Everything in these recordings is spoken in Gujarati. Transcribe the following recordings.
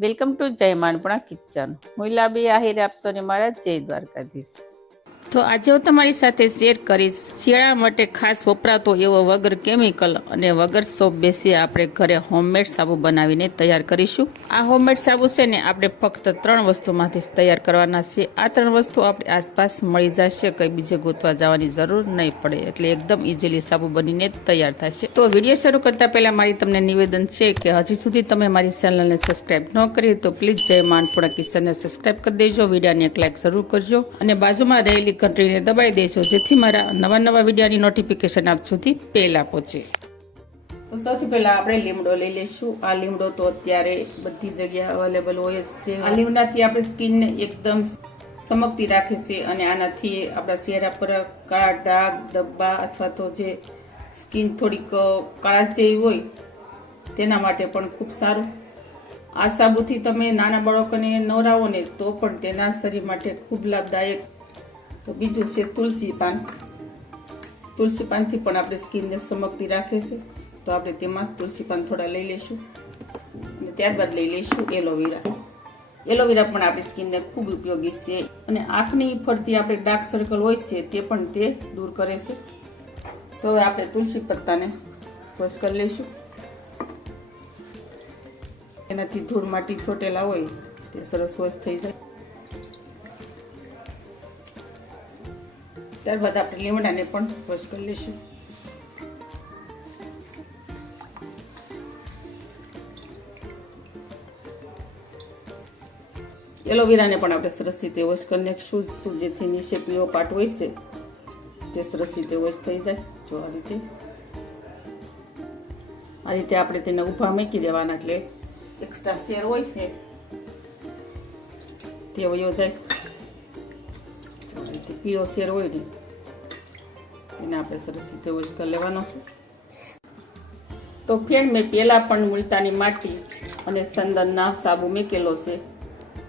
વેલકમ ટુ જય માનપુણા કિચન. હું લાબી આહિર આપશો ને મારા જય દ્વારકાધીશ. તો આજે હું તમારી સાથે શેર કરીશ શિયાળા માટે ખાસ વપરાતો એવો વગર કેમિકલ અને વગર સોપ બેસી આપણે ઘરે હોમમેડ સાબુ બનાવીને તૈયાર કરીશું. આ હોમમેડ સાબુ છે ને આપણે ફક્ત 3 વસ્તુમાંથી તૈયાર કરવાના છે. આ 3 વસ્તુ આપણે આસપાસ મળી જશે, કંઈ બીજે ગોતવા જવાની જરૂર નહીં પડે, એટલે એકદમ ઇઝીલી સાબુ બનીને તૈયાર થશે. તો વિડીયો શરૂ કરતા પહેલા મારી તમને નિવેદન છે કે હજી સુધી તમે મારી ચેનલને સબસ્ક્રાઇબ ન કરી તો પ્લીઝ જય માનપુણા કિચનને સબસ્ક્રાઇબ કરી દેજો, વિડીયોને એક લાઇક જરૂર કરજો અને બાજુમાં રહેલી ઘંટડીને દબાવી દેજો, જેથી મારા નવા વિડીયોની નોટિફિકેશન આપ સુધી પહેલા પહોંચે. તો સૌથી પહેલા આપણે લીમડો લઈ લઈશું. આ લીમડો તો અત્યારે બધી જગ્યાએ અવેલેબલ હોય જ છે. આ લીમડાથી આપણે સ્કિનને એકદમ ચમકતી રાખે છે અને આનાથી આપણા ચહેરા પર કાળા ડાઘ, ધબ્બા અથવા તો જે સ્કિન થોડીક કાળા જેવી હોય તેના માટે પણ ખૂબ સારું. આ સાબુથી તમે નાના બાળકોને નવરાવો ને તો પણ તેના શરીર માટે ખૂબ લાભદાયક. તો બીજું છે તુલસી પાન. તુલસી પાનથી પણ આપણે સ્કિનને ચમકતી રાખે છે. તો આપણે તેમાં તુલસી પાન થોડા લઈ લઈશું અને ત્યારબાદ લઈ લઈશું એલોવેરા. એલોવેરા પણ આપણી સ્કિનને ખૂબ ઉપયોગી છે અને આંખની ફરતી આપણે ડાર્ક સર્કલ હોય છે તે પણ તે દૂર કરે છે. તો હવે આપણે તુલસી પત્તાને વોશ કરી લઈશું. એનાથી ધૂળ માટી ચોટેલા હોય તે સરસ વોશ થઈ જાય. ત્યારબાદ આપણે લીમડાને પણ વોશ કરી લઈશું. એલોવેરાને પણ આપણે સરસ રીતે વોશ કરી નાખીશું, જેથી નીચે પીળો પાર્ટ હોય છે તે સરસ રીતે વોશ થઈ જાય. જો આ રીતે આપણે તેને ઊભા મૂકી દેવાના, એટલે એક્સ્ટ્રા શેર હોય છે તે વયો જાય. પીળો શેર હોય ને તેને આપણે સરસ રીતે વોશ કરી લેવાનો છે. તો ફ્રેન્ડ, મેં પહેલાં પણ મુલતાની માટી અને સંદનના સાબુ મૂકેલો છે,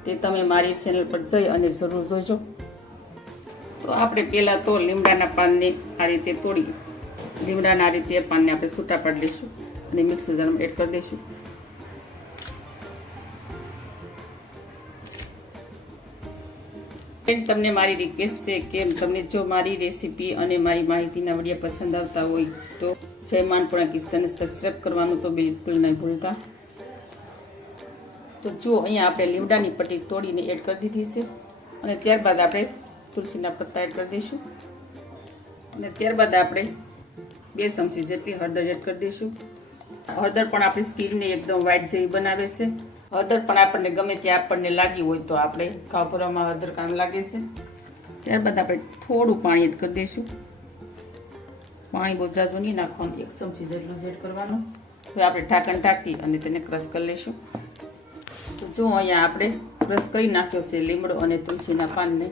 તે તમે મારી ચેનલ પર જઈ અને જરૂર જોજો. તો આપણે પહેલાં તો લીમડાના પાનને આ રીતે તોડી, લીમડાના આ રીતે પાનને આપણે છૂટા પાડી લઈશું અને મિક્સર જારમાં એડ કરી દઈશું. તમને મારી રિક્વેસ્ટ છે કે તમને જો મારી રેસીપી અને મારી માહિતીના વિડીયો પસંદ આવતા હોય તો જય માનપુણા કિચનને સબસ્ક્રાઇબ કરવાનું તો બિલકુલ નહીં ભૂલતા. તો જો અહીંયા આપણે લીમડાની પટ્ટી તોડીને એડ કરી દીધી છે અને ત્યારબાદ આપણે તુલસીના પત્તા એડ કરી દઈશું અને ત્યારબાદ આપણે 2 ચમચી જેટલી હળદર એડ કરી દઈશું. હળદર પણ આપણી સ્કિનને એકદમ વ્હાઇટ જેવી બનાવે છે. હળદર પણ આપણને ગમે ત્યાં આપણને લાગી હોય તો આપણે ઘાવ ભરવામાં હળદર કામ લાગે છે. ત્યારબાદ આપણે થોડું પાણી એડ કરી દઈશું. પાણી બહુ ઝાઝું નહીં નાખવાનું, 1 ચમચી જેટલું એડ કરવાનું. હવે આપણે ઢાંકણ ઢાંકી અને તેને ક્રશ કરી લઈશું. તો જો અહીંયા આપણે ક્રશ કરી નાખ્યો છે લીમડો અને તુલસીના પાનને.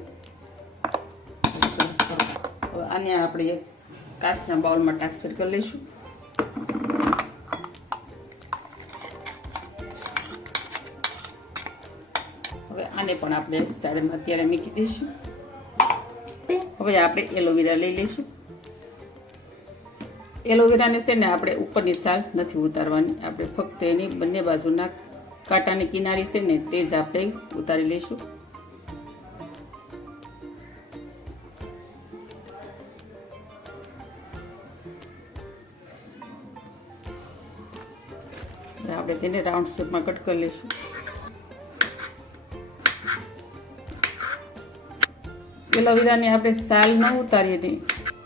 હવે આને આપણે કાચના બાઉલમાં ટ્રાન્સફર કરી લઈશું. હવે આને પણ આપણે સાઈડમાં અત્યારે મૂકી દઈશું. હવે આપણે એલોવેરા લઈ લઈશું. એલોવેરાને છે ને આપણે ઉપરની છાલ નથી ઉતારવાની, આપણે ફક્ત એની બંને બાજુના કાંટાની કિનારી છે ને તે જ આપણે ઉતારી લઈશું. આપણે તેને રાઉન્ડ શેપમાં કટ કરી લઈશું. એલોવેરાને આપણે સાલ ન ઉતારીએ ને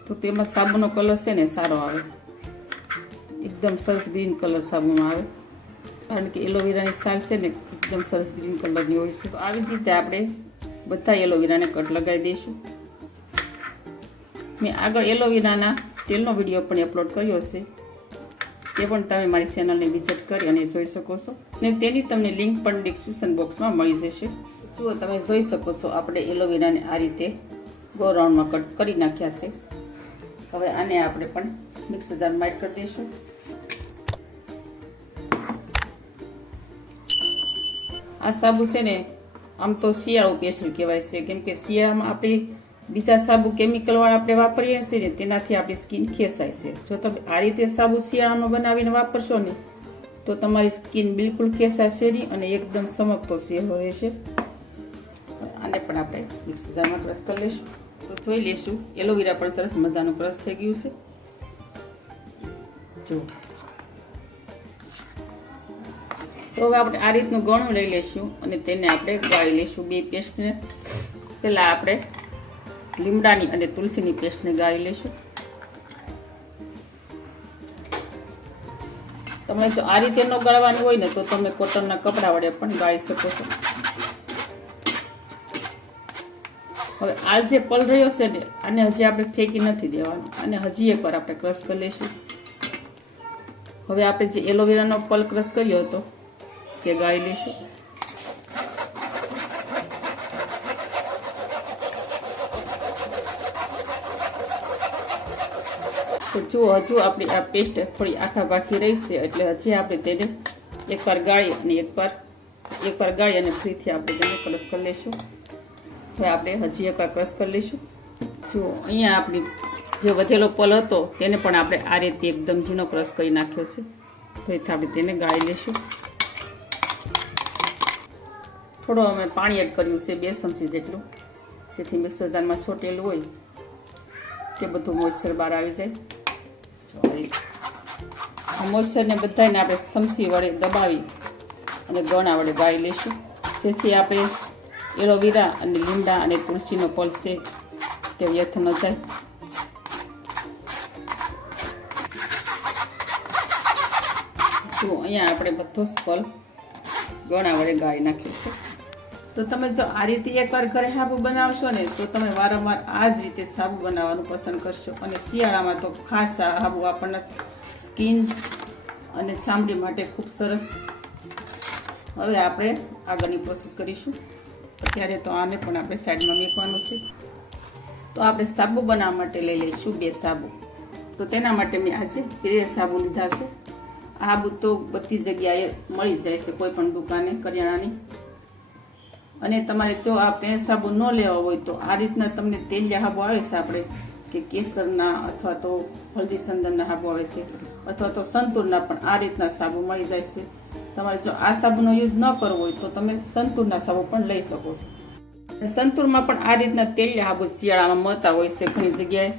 તો તેમાં સાબુનો કલર છે ને સારો આવે, એકદમ સરસ ગ્રીન કલર સાબુમાં આવે, કારણ કે એલોવેરાની સાલ છે ને એકદમ સરસ ગ્રીન કલરની હોય છે. તો આવી જ રીતે આપણે બધા એલોવેરાને કટ લગાવી દઈશું. મેં આગળ એલોવેરાના તેલનો વિડીયો પણ અપલોડ કર્યો છે, તે પણ તમે મારી ચેનલને વિઝિટ કરી અને જોઈ શકો છો ને તેની તમને લિંક પણ ડિસ્ક્રિપ્શન બોક્સમાં મળી જશે. જુઓ, તમે જોઈ શકો છો આપણે એલોવેરાને આ રીતે ગોળ રાઉન્ડમાં કટ કરી નાખ્યા છે. હવે આને આપણે પણ મિક્સર જારમાં એડ કરી દઈશું. આ સાબુ છે ને આમ તો શિયાળો સ્પેશિયલ કહેવાય છે, કેમ કે શિયાળામાં આપણે બીજા સાબુ કેમિકલવાળા આપણે વાપરીએ છીએ ને તેનાથી આપણી સ્કિન ખેંચાય છે. જો તમે આ રીતે સાબુ શિયાળામાં બનાવીને વાપરશો ને તો તમારી સ્કિન બિલકુલ કેસા શેરી અને એકદમ ચમકતો ચહેરો રહેશે. આને પણ આપણે મિક્સર જારમાં ક્રશ કરી લઈશું. તો જોઈ લઈશું એલોવેરા પણ સરસ મજાનું ક્રશ થઈ ગયું છે. જો તો હવે આપણે આ રીતનું ગણું લઈ લઈશું અને તેને આપણે ગાળી લઈશું. બે પેસ્ટને પહેલાં આપણે લીમડાની અને તુલસીની પેસ્ટને ગાળી લઈશું. તમે જો આ રીતે ન ગાળવાનું હોય ને તો તમે કોટનના કપડા વડે પણ ગાળી શકો છો. હવે આ જે પલ રહ્યો છે ને આને હજી આપણે ફેંકી નથી દેવાનું, અને હજી એકવાર આપણે ક્રશ કરી લઈશું. હવે આપણે જે એલોવેરાનો પલ ક્રશ કર્યો હતો તે ગાળી લઈશું. તો જો હજુ આપણી આ પેસ્ટ થોડી આખા બાકી રહી છે, એટલે હજી આપણે તેને એકવાર ગાળી અને ફરીથી આપણે તેને ક્રશ કરી લઈશું. હવે આપણે હજી એકવાર ક્રશ કરી લઈશું. જો અહીંયા આપણી જે વધેલો પલ હતો તેને પણ આપણે આ રીતે એકદમ ઝીણો ક્રશ કરી નાખ્યો છે. ફરીથી આપણે તેને ગાળી લઈશું. થોડો અમે પાણી એડ કર્યું છે 2 ચમચી જેટલું, જેથી મિક્સર જારમાં છોટેલું હોય તે બધું મોઇશ્ચર બહાર આવી જાય. આ મોઇશ્ચરને બધાને આપણે ચમચી વડે દબાવી અને ગળા વડે ગાળી લઈશું, જેથી આપણે એલોવેરા અને લીમડા અને તુલસીનો પલ છે તે વ્યર્થ ન જાય. જો અહીંયા આપણે બધો જ પલ ગળા વડે ગાળી નાખ્યો છે. તો તમે જો આ રીતે એકવાર ઘરે સાબુ બનાવશો ને તો તમે વારંવાર આ જ રીતે સાબુ બનાવવાનું પસંદ કરશો. અને શિયાળામાં તો ખાસ આ સાબુ આપણને સ્કિન અને ચામડી માટે ખૂબ સરસ. હવે આપણે આગળની પ્રોસેસ કરીશું. અત્યારે તો આને પણ આપણે સાઈડમાં મૂકવાનું છે. તો આપણે સાબુ બનાવવા માટે લઈ લઈશું 2 સાબુ. તો તેના માટે મેં આજે 2 સાબુ લીધા છે. આ સાબુ તો બધી જગ્યાએ મળી જાય છે, કોઈ પણ દુકાને કરિયાણાની. અને તમારે જો આ પેન સાબુ ન લેવા હોય તો આ રીતના તમને તેલિયા સાબુ આવે છે, આપણે કે કેસરના અથવા તો હલ્દી સંદનના સાબુ આવે છે, અથવા તો સંતૂરના પણ આ રીતના સાબુ મળી જાય છે. તમારે જો આ સાબુનો યુઝ ન કરવો હોય તો તમે સંતૂરના સાબુ પણ લઈ શકો છો. સંતૂરમાં પણ આ રીતના તેલિયા સાબુ શિયાળામાં મળતા હોય છે ઘણી જગ્યાએ,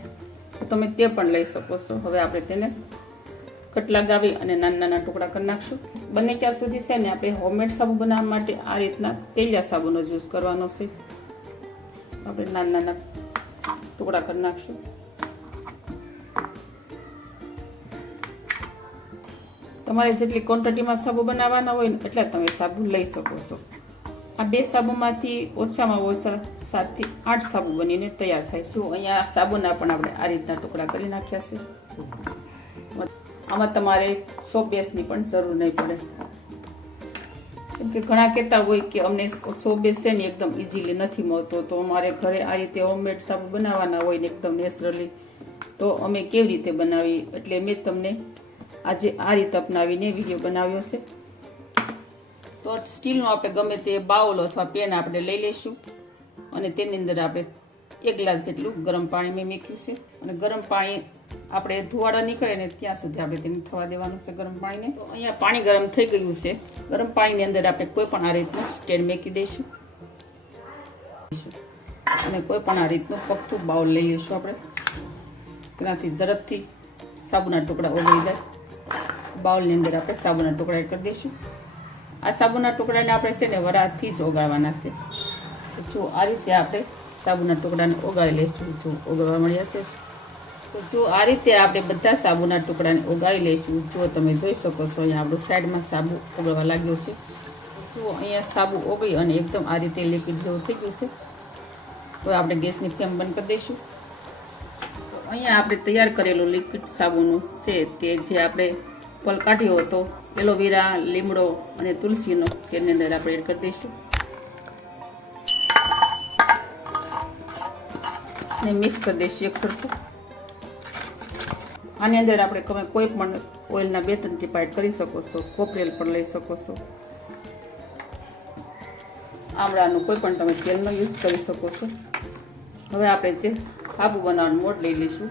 તો તમે તે પણ લઈ શકો છો. હવે આપણે તેને કટ લગાવી અને નાના ટુકડા કરી નાખશું. બને ત્યાં સુધી છે ને આપણે હોમમેડ સાબુ બનાવવા માટે આ રીતના તેલિયા સાબુનો યુઝ કરવાનો છે. આપણે નાના ટુકડા કરી નાખશું. તમારે જેટલી ક્વોન્ટિટીમાં સાબુ બનાવવાના હોય ને એટલા તમે સાબુ લઈ શકો છો. આ 2 સાબુમાંથી ઓછામાં ઓછા 7 થી 8 સાબુ બનીને તૈયાર થાય છે. અહીંયા સાબુના પણ આપણે આ રીતના ટુકડા કરી નાખ્યા છે. આમાં તમારે સોપ બેસની પણ જરૂર નહીં પડે, કેમ કે ઘણા કહેતા હોય કે અમને સોપ બેસ છે ને એકદમ ઇઝીલી નથી મળતો, તો અમારે ઘરે આ રીતે હોમમેડ સાબુ બનાવવાના હોય ને એકદમ નેચરલી, તો અમે કેવી રીતે બનાવી, એટલે મેં તમને આજે આ રીતે અપનાવીને વિડીયો બનાવ્યો છે. તો સ્ટીલનો આપણે ગમે તે બાઉલ અથવા પેન આપણે લઈ લઈશું અને તેની અંદર આપણે 1 ગ્લાસ જેટલું ગરમ પાણી મેં મૂક્યું છે. અને ગરમ પાણી આપણે ધુવાડા નીકળે ને ત્યાં સુધી આપણે તેને થવા દેવાનું છે ગરમ પાણીને. તો અહીંયા પાણી ગરમ થઈ ગયું છે. ગરમ પાણીની અંદર આપણે કોઈ પણ આ રીતનું સ્ટેન્ડ મૂકી દઈશું અને કોઈ પણ આ રીતનું પગતું બાઉલ લઈ લઈશું આપણે. તેનાથી ઝડપથી સાબુના ટુકડા ઓગળી જાય. બાઉલની અંદર આપણે સાબુના ટુકડા કરી દઈશું. આ સાબુના ટુકડાને આપણે છે ને વરાળથી જ ઓગાળવાના છે. જો આ રીતે આપણે સાબુના ટુકડાને ઓગાળી લઈશું. જો ઓગાળવા મળ્યા છે. તો જો આ રીતે આપણે બધા સાબુના ટુકડાને ઓગાળી લઈશું. જો તમે જોઈ શકો છો અહીંયા આપણું સાઈડમાં સાબુ ઓગળવા લાગ્યો છે. જો અહીંયા સાબુ ઓગળી અને એકદમ આ રીતે લિક્વિડ જેવું થઈ ગયું છે. તો આપણે ગેસની ફ્લેમ બંધ કરી દઈશું. તો અહીંયા આપણે તૈયાર કરેલું લિક્વિડ સાબુનું છે તે જે આપણે પલ કાઢ્યો હતો એલોવેરા, લીમડો અને તુલસીનો, તેની અંદર આપણે એડ કરી દઈશું અને મિક્સ કરી દઈશું એક સરખું. આની અંદર આપણે તમે કોઈ પણ ઓઇલના 2-3 ટીપા એડ કરી શકો છો. કોપરેલ પણ લઈ શકો છો. આમળાનું કોઈ પણ તમે તેલનો યુઝ કરી શકો છો. હવે આપણે જે સાબુ બનાવવાનું મોડ લઈ લઈશું.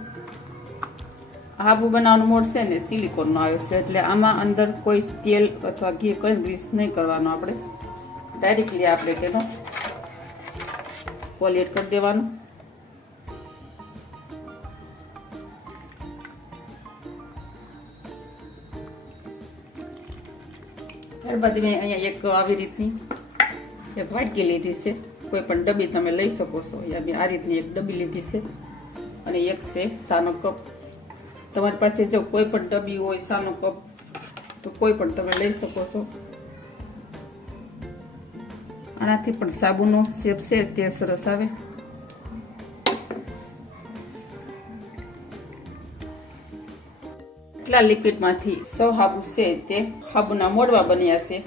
હાબુ બનાવવાનો મોડ છે ને સિલિકોનનો આવે છે, એટલે આમાં અંદર કોઈ તેલ અથવા ઘી કોઈ ગ્રીસ નહીં કરવાનો. આપણે ડાયરેક્ટલી આપણે તેનો ઓઇલ એડ કરી દેવાનું. ત્યારબાદ મેં અહીંયા એક આવી રીતની એક વાટકી લીધી છે. કોઈ પણ ડબ્બી તમે લઈ શકો છો. અહીંયા મેં આ રીતની એક ડબ્બી લીધી છે અને એક છે સાનો કપ. તમારી પાસે જો કોઈ પણ ડબ્બી હોય સાનો કપ તો કોઈ પણ તમે લઈ શકો છો. આનાથી પણ સાબુનો શેપ છે તે સરસ આવે. એટલા લિક્વિડમાંથી 100 હાબુ છે તે હાબુના મોડવા બન્યા છે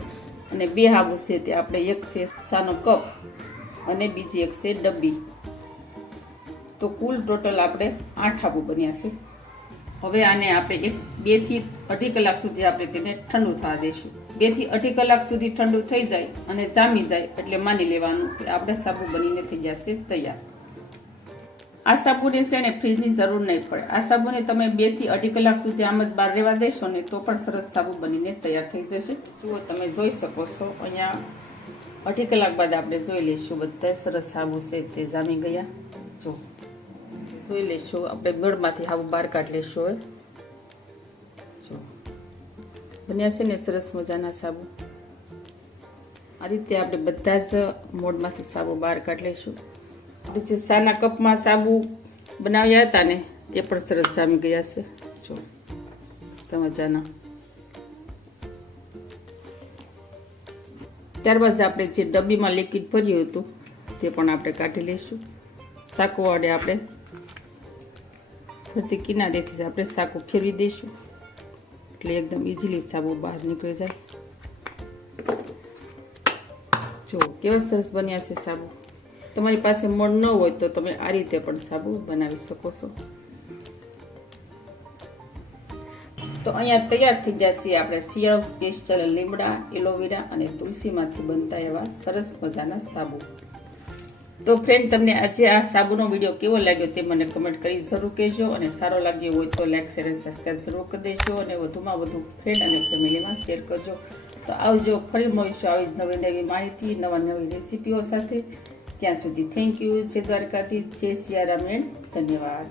અને 2 હાબુ છે તે આપણે એક છે સાનો કપ અને બીજી એક છે ડબ્બી. તો કુલ ટોટલ આપણે 8 હાબુ બન્યા છે. હવે આને આપણે 2 થી 2.5 કલાક સુધી આપણે તેને ઠંડુ થવા દઈશું. 2 થી 2.5 કલાક સુધી ઠંડુ થઈ જાય અને જામી જાય એટલે માની લેવાનું કે આપણે સાબુ બનીને થઈ જશે તૈયાર. આ સાબુને છે ને ફ્રીજની જરૂર નહીં પડે. આ સાબુને તમે 2 થી 2.5 કલાક સુધી આમ જ બહાર રહેવા દેશો ને તો પણ સરસ સાબુ બનીને તૈયાર થઈ જશે. જુઓ તમે જોઈ શકો છો અહીંયા 2.5 કલાક બાદ આપણે જોઈ લઈશું બધા સરસ સાબુ છે તે જામી ગયા. જો જોઈ લઈશું આપણે ગળમાંથી હાબુ બહાર કાઢી લઈશું. હવે જો બન્યા છે ને સરસ મજાના સાબુ. આ રીતે આપણે બધા જ મોડમાંથી સાબુ બહાર કાઢી લઈશું. જે સાના કપમાં સાબુ બનાવ્યા હતા ને તે પણ સરસ જામી ગયા છે. જો મસ્ત મજાના. ત્યારબાદ આપણે જે ડબ્બીમાં લિક્વિડ ભર્યું હતું તે પણ આપણે કાઢી લઈશું. સાકુ વડે આપણે ફરતી કિનારેથી આપણે સાકુ ફેરવી દઈશું એટલે એકદમ ઇઝીલી સાબુ બહાર નીકળી જાય. જો કેવા સરસ બન્યા છે સાબુ. તમારી પાસે મોડ ન હોય તો તમે આ રીતે પણ સાબુ બનાવી શકો છો. તો અહીંયા તૈયાર થઈ જશે આપણે શિયાળો સ્પેશિયલ લીમડા, એલોવેરા અને તુલસીમાંથી બનતા એવા સરસ મજાના સાબુ. તો ફ્રેન્ડ, તમને આજે આ સાબુનો વિડીયો કેવો લાગ્યો તે મને કમેન્ટ કરી જરૂર કહેજો અને સારો લાગ્યો હોય તો લાઈક, શેર અને સબસ્ક્રાઈબ જરૂર કરી દેજો અને વધુમાં વધુ ફ્રેન્ડ અને ફેમિલીમાં શેર કરજો. તો આવજો, ફરી મળીશું આવી જ નવી માહિતી, નવી રેસીપીઓ સાથે. ત્યાં સુધી થેન્ક યુ. જય દ્વારકાધીશ, જય સિયારામ એન્ડ ધન્યવાદ.